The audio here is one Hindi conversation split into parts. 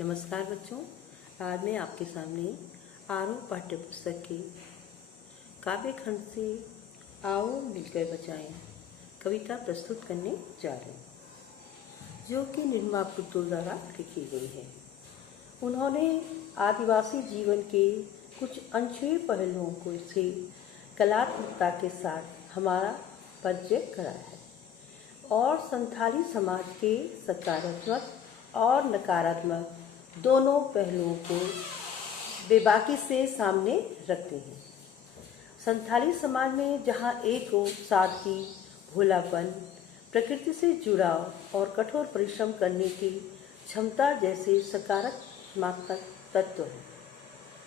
नमस्कार बच्चों, आज मैं आपके सामने आरोह पाठ्य पुस्तक के काव्य खंड से आओ मिलकर बचाएं कविता प्रस्तुत करने जा रहे हैं, जो कि निर्मला पुतुल द्वारा लिखी गई है। उन्होंने आदिवासी जीवन के कुछ अनछुए पहलुओं को से कलात्मकता के साथ हमारा परिचय कराया है और संथाली समाज के सकारात्मक और नकारात्मक दोनों पहलुओं को बेबाकी से सामने रखते हैं। संथाली समाज में जहाँ एक ओर सादगी, भोलापन, प्रकृति से जुड़ाव और कठोर परिश्रम करने की क्षमता जैसे सकारात्मक तत्व हैं।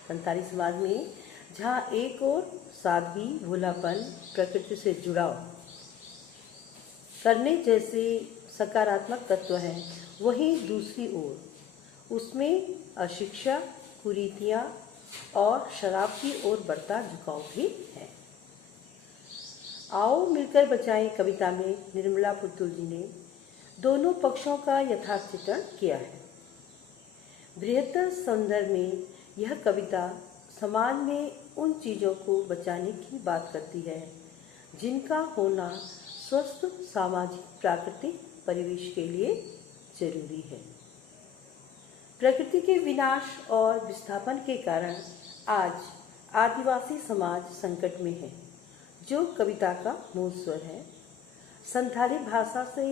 संथाली समाज में जहाँ एक ओर सादगी, भोलापन, प्रकृति से जुड़ाव करने जैसे सकारात्मक तत्व हैं, वहीं दूसरी ओर उसमें अशिक्षा, कुरीतियाँ और शराब की ओर बढ़ता झुकाव भी है। आओ मिलकर बचाएं कविता में निर्मला पुतुल जी ने दोनों पक्षों का यथार्थ चित्रण किया है। बृहत्तर संदर्भ में यह कविता समाज में उन चीज़ों को बचाने की बात करती है जिनका होना स्वस्थ सामाजिक प्राकृतिक परिवेश के लिए जरूरी है। प्रकृति के विनाश और विस्थापन के कारण आज आदिवासी समाज संकट में है, जो कविता का मूल स्वर है। संथाली भाषा से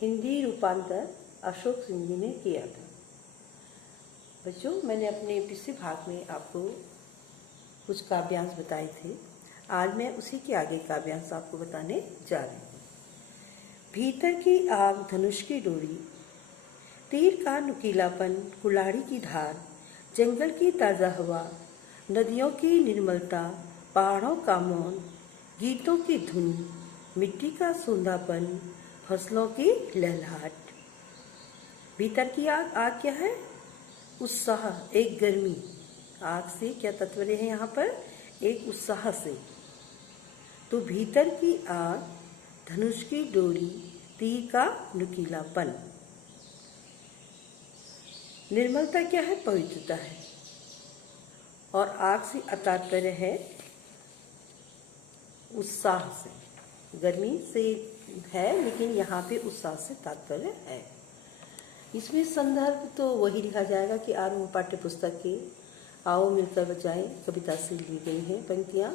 हिंदी रूपांतर अशोक सिंह जी ने किया था। बच्चों, मैंने अपने पिछले भाग में आपको कुछ काव्यांश बताए थे। आज मैं उसी के आगे काव्यांश आपको बताने जा रही हूँ। भीतर की आग, धनुष की डोरी, तीर का नुकीलापन, कुल्हाड़ी की धार, जंगल की ताज़ा हवा, नदियों की निर्मलता, पहाड़ों का मौन, गीतों की धुन, मिट्टी का सूंधापन, फसलों की लहलहाट। भीतर की आग, आग क्या है? उत्साह, एक गर्मी। आग से क्या तात्पर्य है यहाँ पर? एक उत्साह से। तो भीतर की आग, धनुष की डोरी, तीर का नुकीलापन। निर्मलता क्या है? पवित्रता है। और आग से तात्पर्य है उत्साह से। गर्मी से है, लेकिन यहाँ पे उत्साह से तात्पर्य है। इसमें संदर्भ तो वही लिखा जाएगा कि आरोह पाठ्य पुस्तक के आओ मिलकर बचाएं कविता से ली गई हैं पंक्तियाँ,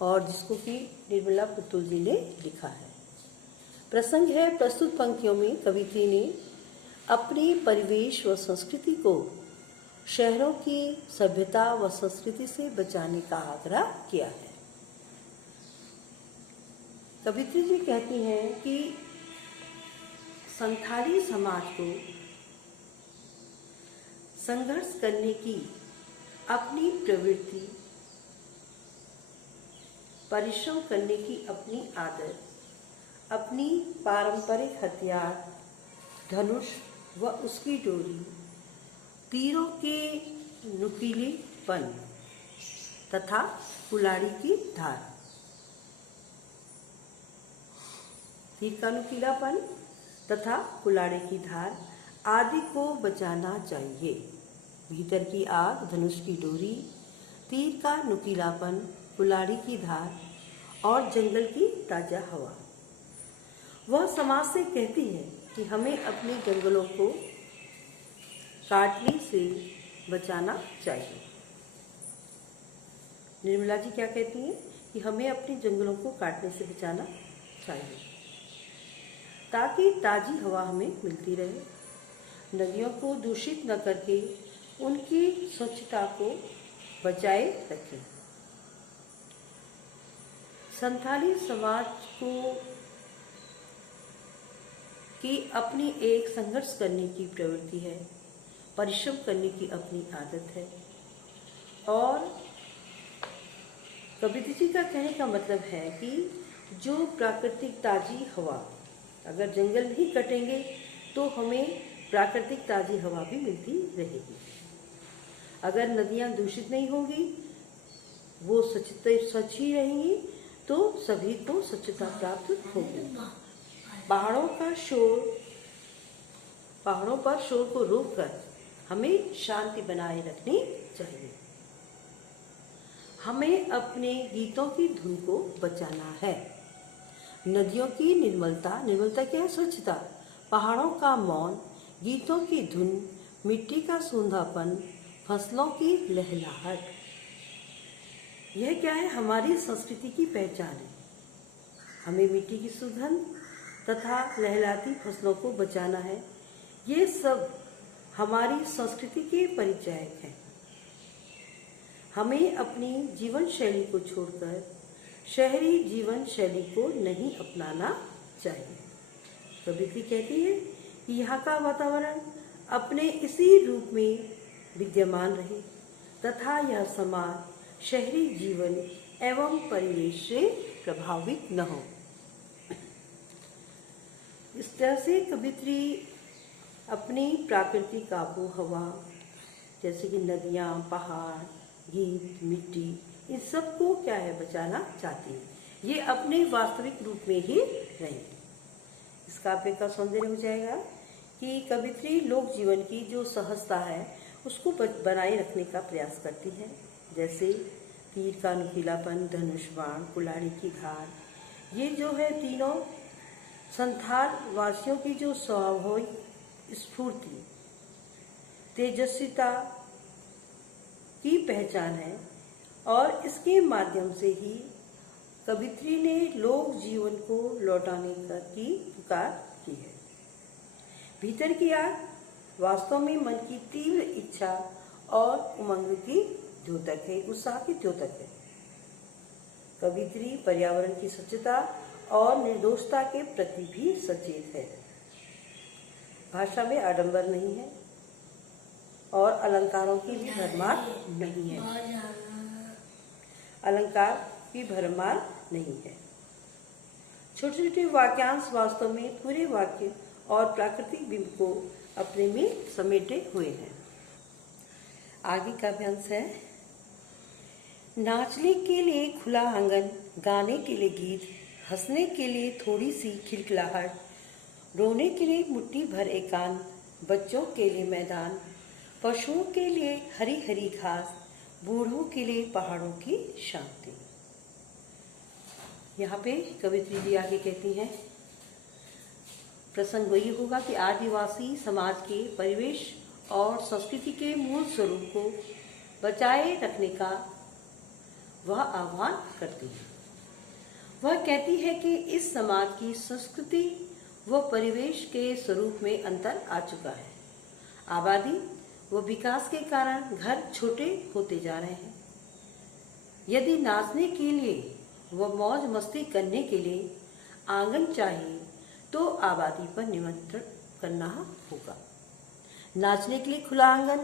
और जिसको कि निर्मला पुतुल जी ने लिखा है। प्रसंग है, प्रस्तुत पंक्तियों में कवित्री ने अपनी परिवेश व संस्कृति को शहरों की सभ्यता व संस्कृति से बचाने का आग्रह किया है। कवित्री जी कहती हैं कि संथाली समाज को संघर्ष करने की अपनी प्रवृत्ति, परिश्रम करने की अपनी आदत, अपनी पारंपरिक हथियार धनुष व उसकी डोरी, तीरों के नुकीलेपन तथा कुल्हाड़ी की धार, तीर का नुकीलापन तथा कुल्हाड़ी की धार आदि को बचाना चाहिए। भीतर की आग, धनुष की डोरी, तीर का नुकीलापन, कुल्हाड़ी की धार और जंगल की ताजा हवा। वह समाज से कहती है कि हमें अपने जंगलों को काटने से बचाना चाहिए। निर्मला जी क्या कहती हैं कि हमें अपने जंगलों को काटने से बचाना चाहिए, ताकि ताज़ी हवा हमें मिलती रहे। नदियों को दूषित न करके उनकी स्वच्छता को बचाए रखें। संथाली समाज को की अपनी एक संघर्ष करने की प्रवृत्ति है, परिश्रम करने की अपनी आदत है। और कवित्री जी का कहने का मतलब है कि जो प्राकृतिक ताज़ी हवा, अगर जंगल नहीं कटेंगे तो हमें प्राकृतिक ताज़ी हवा भी मिलती रहेगी। अगर नदियाँ दूषित नहीं होंगी, वो स्वच्छ ही रहेंगी, तो सभी को स्वच्छता प्राप्त होगी। पहाड़ों पर शोर को रोककर हमें शांति बनाए रखनी चाहिए। हमें अपने गीतों की धुन को बचाना है। नदियों की निर्मलता, निर्मलता क्या है? स्वच्छता। पहाड़ों का मौन, गीतों की धुन, मिट्टी का सूंधापन, फसलों की लहलहाट, यह क्या है? हमारी संस्कृति की पहचान है। हमें मिट्टी की सुगंध तथा लहलाती फसलों को बचाना है। ये सब हमारी संस्कृति के परिचायक हैं। हमें अपनी जीवन शैली को छोड़कर शहरी जीवन शैली को नहीं अपनाना चाहिए। कवित्री कहती है कि यहाँ का वातावरण अपने इसी रूप में विद्यमान रहे तथा यह समाज शहरी जीवन एवं परिवेश से प्रभावित न हो। इस तरह से कवित्री अपनी प्राकृतिक आबो हवा, जैसे कि नदियाँ, पहाड़, गीत, मिट्टी, इन सब को क्या है? बचाना चाहती है। ये अपने वास्तविक रूप में ही रहें। इस काव्य का सौंदर्य हो जाएगा कि कवित्री लोक जीवन की जो सहजता है उसको बनाए रखने का प्रयास करती है। जैसे तीर का नुकीलापन, धनुष बाण, कुल्हाड़ी की धार, ये जो है तीनों संथाल वासियों की जो स्वाभाविक स्फूर्ति, तेजस्विता की पहचान है और इसके माध्यम से ही कवित्री ने लोक जीवन को लौटाने की पुकार की है। भीतर की आग वास्तव में मन की तीव्र इच्छा और उमंग की द्योतक है, उत्साह की द्योतक है। कवित्री पर्यावरण की स्वच्छता और निर्दोषता के प्रति भी सचेत है। भाषा में आडंबर नहीं है और अलंकारों की भी भरमार नहीं है। अलंकार की भरमार नहीं है। छोटे छोटे वाक्यांश वास्तव में पूरे वाक्य और प्राकृतिक बिंब को अपने में समेटे हुए हैं। आगे का वाक्यांश है, नाचने के लिए खुला आंगन, गाने के लिए गीत, हंसने के लिए थोड़ी सी खिलखिलाहट, रोने के लिए मुट्ठी भर एकांत, बच्चों के लिए मैदान, पशुओं के लिए हरी हरी घास, बूढ़ों के लिए पहाड़ों की शांति। यहाँ पे कवित्री जी आगे कहती हैं, प्रसंग वही होगा कि आदिवासी समाज के परिवेश और संस्कृति के मूल स्वरूप को बचाए रखने का वह आह्वान करती है। वह कहती है कि इस समाज की संस्कृति व परिवेश के स्वरूप में अंतर आ चुका है। आबादी व विकास के कारण घर छोटे होते जा रहे हैं। यदि नाचने के लिए व मौज मस्ती करने के लिए आंगन चाहिए तो आबादी पर नियंत्रण करना होगा। नाचने के लिए खुला आंगन,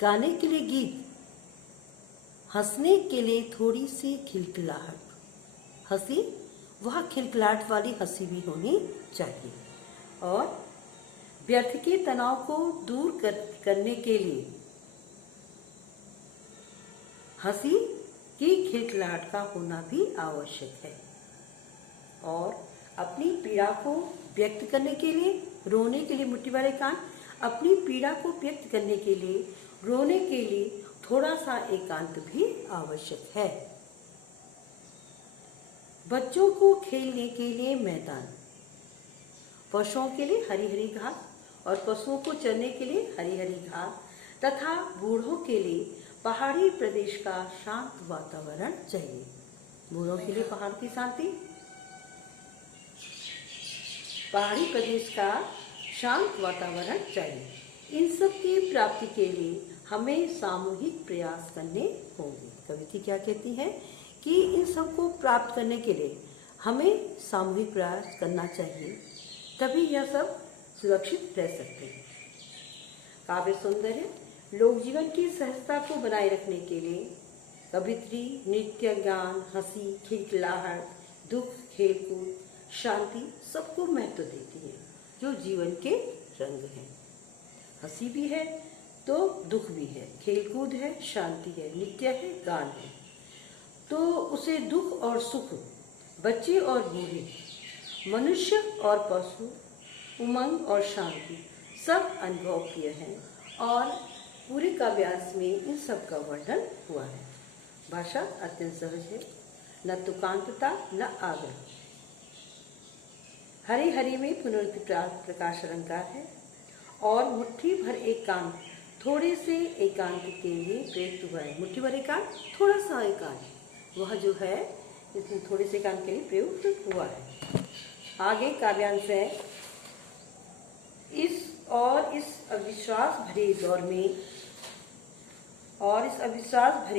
गाने के लिए गीत, हंसने के लिए थोड़ी सी खिलखिलाहट, हंसी वह खिलखिलाहट वाली हंसी भी होनी चाहिए, और व्यर्थ के तनाव को दूर करने के लिए हंसी की खिलखिलाहट का होना भी आवश्यक है। और अपनी पीड़ा को व्यक्त करने के लिए रोने के लिए मुट्ठी वाले कान, अपनी पीड़ा को व्यक्त करने के लिए रोने के लिए थोड़ा सा एकांत भी आवश्यक है। बच्चों को खेलने के लिए मैदान, पशुओं के लिए हरी हरी घास और पशुओं को चरने के लिए हरी हरी घास तथा बूढ़ों के लिए पहाड़ी प्रदेश का शांत वातावरण चाहिए। बूढ़ों के लिए पहाड़ की शांति, पहाड़ी प्रदेश का शांत वातावरण चाहिए। इन सब की प्राप्ति के लिए हमें सामूहिक प्रयास करने होंगे। कवित्री क्या कहती है कि इन सब को प्राप्त करने के लिए हमें सामूहिक प्रयास करना चाहिए, तभी यह सब सुरक्षित रह सकते हैं। काव्य सौंदर्य लोक जीवन की सहजता को बनाए रखने के लिए कवित्री नृत्य, ज्ञान, हंसी, खिलखिलाहट, दुख, खेलकूद, शांति सबको महत्व देती है, जो जीवन के रंग हैं। हंसी भी है तो दुख भी है, खेलकूद है, शांति है, नृत्य है, गान है, तो उसे दुख और सुख, बच्चे और बूढ़े, मनुष्य और पशु, उमंग और शांति सब अनुभव किए हैं और पूरे काव्यांश में इन सब का वर्णन हुआ है। भाषा अत्यंत सहज है, न तुकांतता न आग्रह। हरे हरे में पुनरुक्ति प्रकाश अलंकार है और मुट्ठी भर एकांत थोड़े से एकांत के लिए प्रयुक्त हुआ है। मुट्ठी भर एकांत, थोड़ा सा एकांत, वह जो है इसमें थोड़े से एकांत के लिए प्रयुक्त हुआ है। आगे काव्यांश है, इस अविश्वास भरे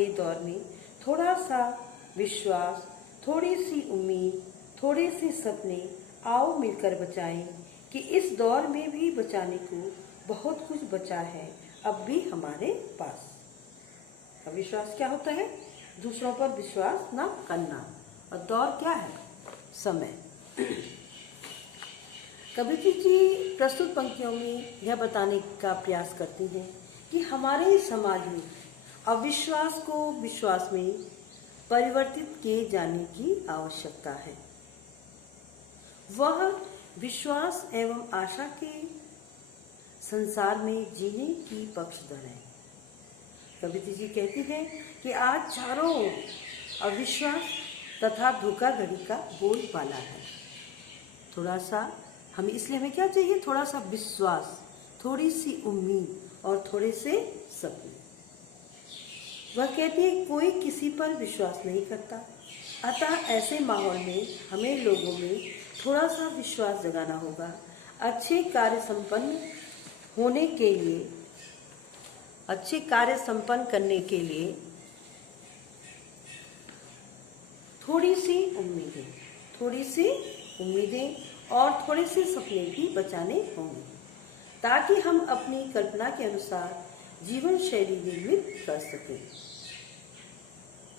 दौर में थोड़ा सा विश्वास, थोड़ी सी उम्मीद, थोड़े से सपने आओ मिलकर बचाएं कि इस दौर में भी बचाने को बहुत कुछ बचा है अब भी हमारे पास। अविश्वास क्या होता है? दूसरों पर विश्वास ना करना। और दौर क्या है? समय। कबीर जी प्रस्तुत पंक्तियों में यह बताने का प्रयास करती हैं कि हमारे समाज में अविश्वास को विश्वास में परिवर्तित किए जाने की आवश्यकता है। वह विश्वास एवं आशा के संसार में जीने की पक्षधर है। कबीर जी कहती हैं कि आज चारों ओर अविश्वास तथा धोखाधड़ी का बोलबाला है। थोड़ा सा हमें क्या चाहिए? थोड़ा सा विश्वास, थोड़ी सी उम्मीद और थोड़े से सपने। वह कहती है कोई किसी पर विश्वास नहीं करता, अतः ऐसे माहौल में हमें लोगों में थोड़ा सा विश्वास जगाना होगा। अच्छे कार्य संपन्न करने के लिए थोड़ी सी उम्मीदें और थोड़े से सपने भी बचाने होंगे, ताकि हम अपनी कल्पना के अनुसार जीवन शैली निर्मित कर सकें।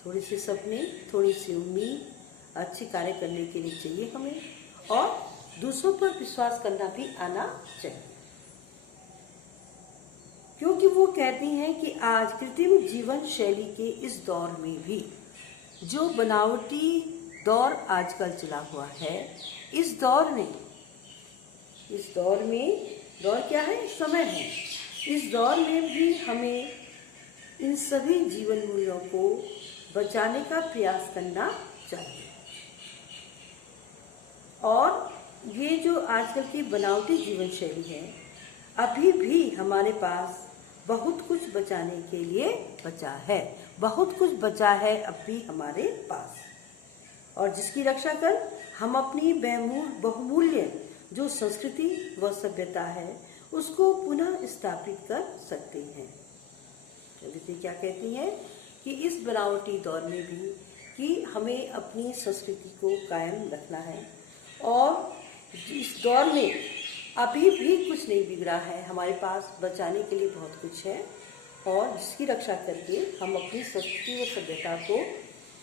थोड़े से सपने, थोड़ी सी उम्मीद अच्छे कार्य करने के लिए चाहिए हमें, और दूसरों पर विश्वास करना भी आना चाहिए। क्योंकि वो कहती हैं कि आज कृत्रिम जीवन शैली के इस दौर में भी, जो बनावटी दौर आजकल चला हुआ है, इस दौर में दौर क्या है? समय है। इस दौर में भी हमें इन सभी जीवन मूल्यों को बचाने का प्रयास करना चाहिए। और ये जो आजकल की बनावटी जीवन शैली है, अभी भी हमारे पास बहुत कुछ बचाने के लिए बचा है। बहुत कुछ बचा है अब भी हमारे पास, और जिसकी रक्षा कर हम अपनी बहुमूल्य जो संस्कृति व सभ्यता है उसको पुनः स्थापित कर सकते हैं। कविता क्या कहती हैं कि इस बनावटी दौर में भी कि हमें अपनी संस्कृति को कायम रखना है, और इस दौर में अभी भी कुछ नहीं बिगड़ा है, हमारे पास बचाने के लिए बहुत कुछ है, और जिसकी रक्षा करके हम अपनी संस्कृति व सभ्यता को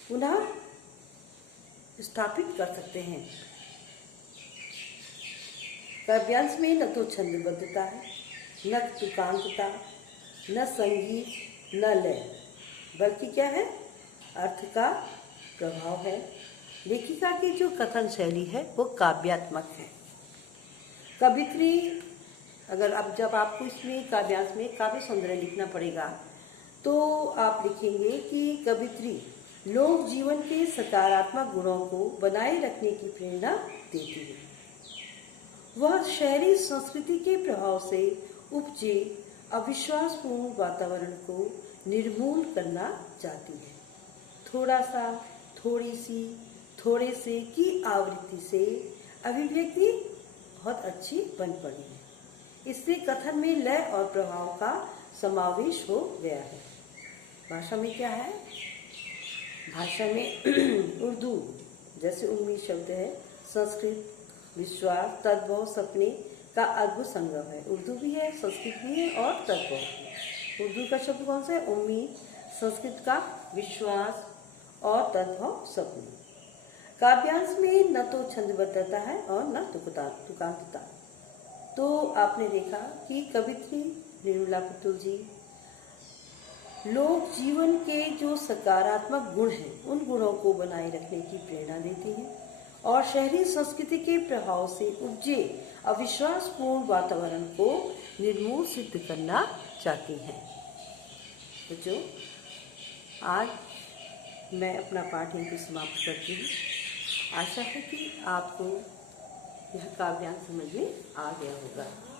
पुनः स्थापित कर सकते हैं। काव्यांश में न तो छंदबद्धता है, न तुकांतता, न संगीत, न लय, बल्कि क्या है? अर्थ का प्रभाव है। लेखिका की जो कथन शैली है वो काव्यात्मक है। कवित्री, अगर अब जब आपको इसमें काव्यांश में काव्य सौंदर्य लिखना पड़ेगा तो आप लिखेंगे कि कवित्री लोक जीवन के सकारात्मक गुणों को बनाए रखने की प्रेरणा देती है। वह शहरी संस्कृति के प्रभाव से उपजे अविश्वासपूर्ण वातावरण को निर्मूल करना चाहती है। थोड़ा सा, थोड़ी सी, थोड़े से की आवृत्ति से अभिव्यक्ति बहुत अच्छी बन पड़ी है। इससे कथन में लय और प्रभाव का समावेश हो गया है। भाषा में क्या है? भाषा में उर्दू जैसे उम्मीद शब्द है, संस्कृत विश्वास, तद्भव, सपने का अद्भुत संगम है। उर्दू भी है, संस्कृत भी है और तद्भव भी। उर्दू का शब्द कौन सा है? उम्मीद, संस्कृत का विश्वास और तद्भव सपने। काव्यांश में न तो छंदबद्धता है और न तुकांतता। तो आपने देखा कि कवित्री निर्मला पुतुल जी लोक जीवन के जो सकारात्मक गुण हैं उन गुणों को बनाए रखने की प्रेरणा देती हैं, और शहरी संस्कृति के प्रभाव से उपजे अविश्वासपूर्ण वातावरण को निर्मूल सिद्ध करना चाहती हैं। बच्चों, आज मैं अपना पाठ यहीं पे समाप्त करती हूँ। आशा है कि आपको यह काव्यांश समझ में आ गया होगा।